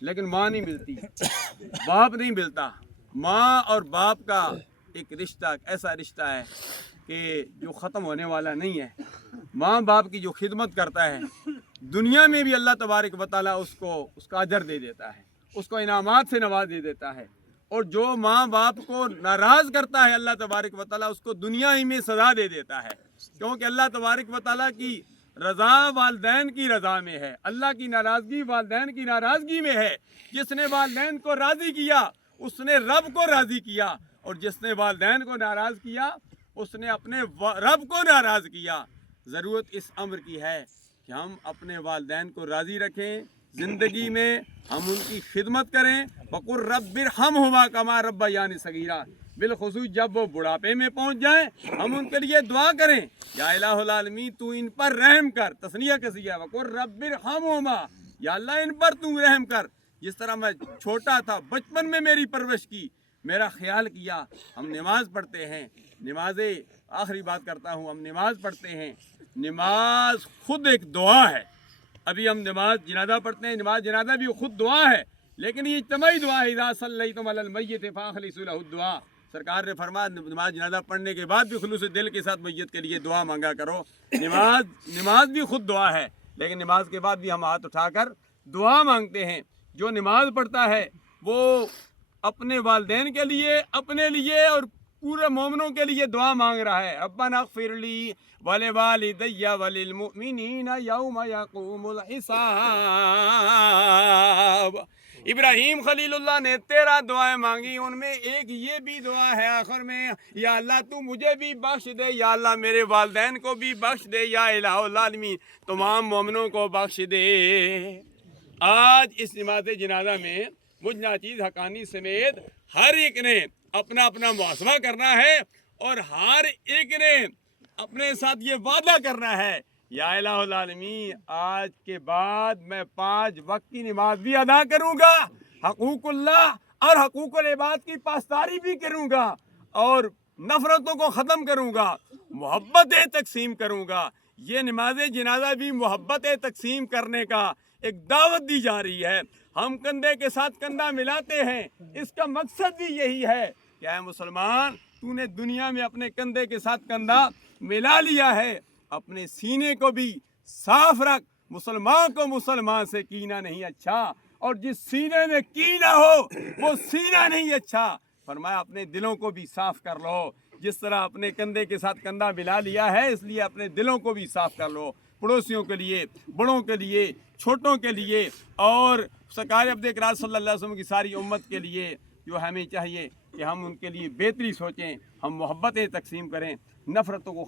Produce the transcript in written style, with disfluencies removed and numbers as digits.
لیکن ماں نہیں ملتی، باپ نہیں ملتا۔ ماں اور باپ کا ایک رشتہ ایسا رشتہ ہے کہ جو ختم ہونے والا نہیں ہے۔ ماں باپ کی جو خدمت کرتا ہے دنیا میں بھی اللہ تبارک و تعالیٰ اس کا اجر دے دیتا ہے، اس کو انعامات سے نواز دے دیتا ہے۔ اور جو ماں باپ کو ناراض کرتا ہے اللہ تبارک و تعالیٰ اس کو دنیا ہی میں سزا دے دیتا ہے، کیونکہ اللہ تبارک و تعالیٰ کی رضا والدین کی رضا میں ہے، اللہ کی ناراضگی والدین کی ناراضگی میں ہے۔ جس نے والدین کو راضی کیا اس نے رب کو راضی کیا، اور جس نے والدین کو ناراض کیا اس نے اپنے رب کو ناراض کیا۔ ضرورت اس امر کی ہے کہ ہم اپنے والدین کو راضی رکھیں، زندگی میں ہم ان کی خدمت کریں۔ وَقُلْ رَبِّ ارْحَمْهُمَا كَمَا رَبَّيَانِي صَغِيرًا، بالخصوص جب وہ بڑھاپے میں پہنچ جائیں ہم ان کے لیے دعا کریں، یا الہ العالمین تو ان پر رحم کر۔ تثنیہ کثیہ وَقُلْ رَبِّ ارْحَمْهُمَا، یا اللہ ان پر تو رحم کر۔ جس طرح میں چھوٹا تھا بچپن میں میری پرورش کی، میرا خیال کیا۔ ہم نماز پڑھتے ہیں، نمازیں آخری بات کرتا ہوں، ہم نماز پڑھتے ہیں، نماز خود ایک دعا ہے۔ ابھی ہم نماز جنازہ پڑھتے ہیں، نماز جنازہ بھی خود دعا ہے، لیکن یہ اجتماعی دعا ہے۔ اذا صلیتم علی المیت فاخلصوا له الدعاء، سرکار نے فرمایا نماز جنازہ پڑھنے کے بعد بھی خلوص دل کے ساتھ میت کے لیے دعا مانگا کرو۔ نماز بھی خود دعا ہے، لیکن نماز کے بعد بھی ہم ہاتھ اٹھا کر دعا مانگتے ہیں۔ جو نماز پڑھتا ہے وہ اپنے والدین کے لیے، اپنے لیے اور پورے مومنوں کے لیے دعا مانگ رہا ہے۔ ربنا اغفر لی ولوالدی وللمؤمنین یوم یقوم الحساب۔ ابراہیم خلیل اللہ نے 13 دعائیں مانگی، ان میں ایک یہ بھی دعا ہے آخر میں، یا اللہ تو مجھے بھی بخش دے، یا اللہ میرے والدین کو بھی بخش دے، یا الہ العالمین تمام مومنوں کو بخش دے۔ آج اس نماز جنازہ میں مجھ ناچیز حقانی سمیت ہر ایک نے اپنا اپنا محاسبہ کرنا ہے، اور ہر ایک نے اپنے ساتھ یہ وعدہ کرنا ہے، یا الہ العالمین آج کے بعد میں 5 وقت کی نماز بھی ادا کروں گا، حقوق اللہ اور حقوق العباد کی پاسداری بھی کروں گا، اور نفرتوں کو ختم کروں گا، محبتیں تقسیم کروں گا۔ یہ نماز جنازہ بھی محبت تقسیم کرنے کا ایک دعوت دی جا رہی ہے۔ ہم کندھے کے ساتھ کندھا ملاتے ہیں، اس کا مقصد بھی یہی ہے کہ اے مسلمان تو نے دنیا میں اپنے کندھے کے ساتھ کندھا ملا لیا ہے، اپنے سینے کو بھی صاف رکھ۔ مسلمان کو مسلمان سے کینہ نہیں اچھا، اور جس سینے میں کینہ ہو وہ سینہ نہیں اچھا۔ فرمایا اپنے دلوں کو بھی صاف کر لو، جس طرح اپنے کندھے کے ساتھ کندھا ملا لیا ہے اس لیے اپنے دلوں کو بھی صاف کر لو، پڑوسیوں کے لیے، بڑوں کے لیے، چھوٹوں کے لیے، اور سرکار عبد اقرار صلی اللہ علیہ وسلم کی ساری امت کے لیے۔ جو ہمیں چاہیے کہ ہم ان کے لیے بہتری سوچیں، ہم محبتیں تقسیم کریں، نفرتوں کو